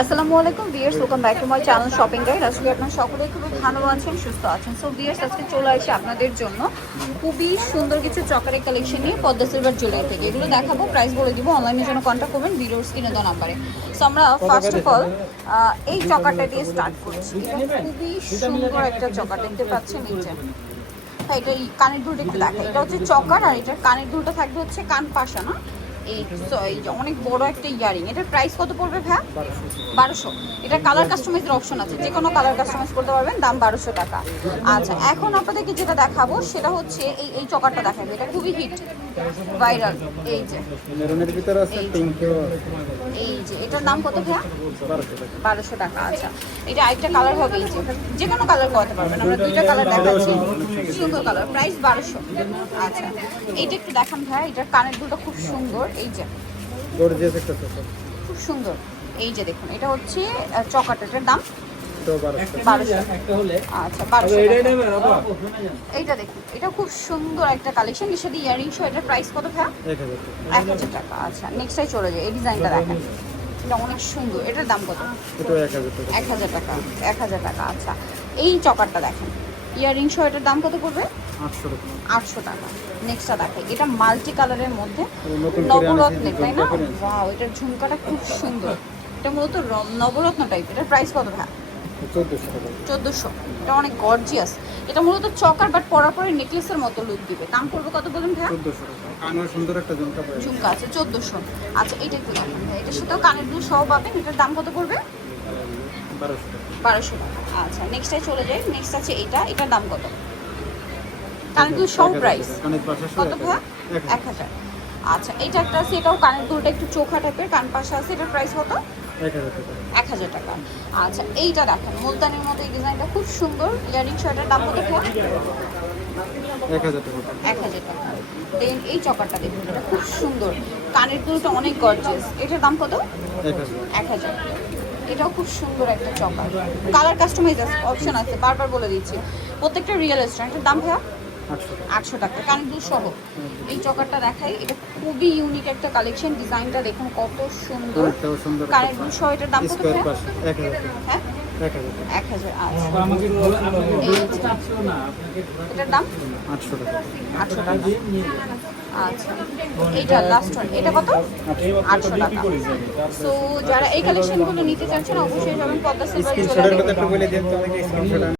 আসসালামু আলাইকুম viewers, welcome back to my channel shopping guide. আজকে আপনারা সকলেই খুব ভালো আছেন, সুস্থ আছেন। সো ভিউয়ার্স, আজকে চলে আসি আপনাদের জন্য খুবই সুন্দর কিছু চকারের কালেকশন নিয়ে পদ্মা সিলভার জুয়েলারি থেকে। এগুলো দেখাবো, প্রাইস বলে দিব, অনলাইনের জন্য কন্ট্যাক্ট করবেন ভিডিওর স্ক্রিনে দেওয়া নাম্বারে। সো আমরা ফার্স্ট অফ অল এই চকারটা দিয়ে স্টার্ট করছি। এটা খুবই সুন্দর একটা চকার, দেখতে পাচ্ছেন নিচে। হ্যাঁ, এটা কানের দুলটা একটু দেখা, এটা হচ্ছে চকার, আর এটার কানের দুলটা থাকবে হচ্ছে কান পাশা, না এই যে অনেক বড় একটা ইয়ারিং। এটার প্রাইস কত পড়বে ভাইয়া? 1200। এটা কালার কাস্টমাইজের অপশন আছে, যে কোনো কালার কাস্টমাইজ করতে পারবেন, দাম 1200 টাকা। আচ্ছা, এখন আপনাদেরকে যেটা দেখাবো সেটা হচ্ছে এই চকারটা দেখাবো। এটা খুবই হিট, ভাইরাল। এই যে মেরুনের ভিতরে আছে পিঙ্ক, এই যে এটার দাম কত ভাইয়া? 1200 টাকা। আচ্ছা, এটা আরেকটা কালার হবে, এই যে কোনো কালার করতে পারবেন, আমরা দুইটা কালার দেখাচ্ছি, সুন্দর কালার, প্রাইস 1200। আচ্ছা, এইটা একটু দেখান ভাইয়া, এটার কানের দুলটা খুব সুন্দর, এই যে গর্জিয়াস একটা চকার, খুব সুন্দর। এই যে দেখুন, এটা হচ্ছে চকারটার দাম 1200। আচ্ছা, 1200। এইটা দেখুন, এটা খুব সুন্দর একটা কালেকশন, এর সাথে ইয়ারিং সহ। এটার প্রাইস কত ভাইয়া? 1000 টাকা। আচ্ছা, নেক্সটটাই চলে যায়, এই ডিজাইনটা দেখেন, এটা অনেক সুন্দর। এটার দাম কত? এটা 1000 টাকা। 1000 টাকা। আচ্ছা, এই চকারটা দেখেন, ইয়ারিং সহ, এটার দাম কত পড়বে? 800 টাকা। 800 টাকা। নেক্সটটা দেখেন, এটা মাল্টি কালারের মধ্যে নতুন করে নবরত্নের, আনেছি, তাই না? ঝুমকা করে। ওয়াও, এটার ঝুমকাটা খুব সুন্দর। এটা মূলত নবরত্ন টাইপ। এটার প্রাইস কত ভাই? 1400 টাকা। 1400। এটা অনেক গর্জিয়াস। এটা মূলত চকার, বাট পরার পরে নেকলেসের মতো লুক দিবে। দাম পড়বে কত বলুন ভাই? 1400 টাকা। কানের সুন্দর একটা ঝুমকা পাবেন। ঝুমকা আছে 1400। আচ্ছা, এটা একটু দেখেন ভাই, এটার সাথেও কানের দুল সহ পাবেন। এটার দাম কত পড়বে? 1200 টাকা। 1200 টাকা। আচ্ছা, নেক্সটে চলে যাই। নেক্সট আছে এইটা, এটার দাম কত? কানের দুল সহ প্রাইস কানের পাশে কত ভাই? 1000। আচ্ছা, এটা একটা আছে, এটাও কানের দুলটা একটু চোখা টাইপের, কান পাশে আছে। এটার প্রাইস কত? 1000 টাকা। 1000 টাকা। আচ্ছা, এইটা দেখেন, মুলতানির মতো, এই ডিজাইনটা খুব সুন্দর। ইয়ারিং শার্টের দাম কত ভাই? 1000 টাকা। 1000 টাকা। দেন এই চকারটা দেখুন, এটা খুব সুন্দর, কানের দুলটা অনেক গর্জিয়াস। এটার দাম কত? 1000। 1000। এটাও খুব সুন্দর একটা চকার, কালার কাস্টমাইজ অপশন আছে, বারবার বলে দিচ্ছি। প্রত্যেকটা রিয়েল স্টোন। এটার দাম ভাইয়া? 800 টাকা, কানের দুল সহ। এই চকারটা দেখাই, এটা খুবই ইউনিক একটা কালেকশন। ডিজাইনটা দেখুন কত সুন্দর, এটাও সুন্দর। কানের দুল সহ। এটার দাম কত স্কয়ার ভাইয়া? পাশে 1000 টাকা। হ্যাঁ, 1000 টাকা। 1000। আচ্ছা, এটার দাম 800 টাকা। 800 টাকা। আচ্ছা, এইটা লাস্ট ওয়ান, এটা কত? 800 টাকা। সো যারা এই কালেকশনগুলো নিতে চাচ্ছেন, অবশ্যই যাবেন পদ্মা সিলভার স্ক্রিনশটের জুয়েলারি। কথা একটু বলে দিন তো, আমাকে স্ক্রিনশট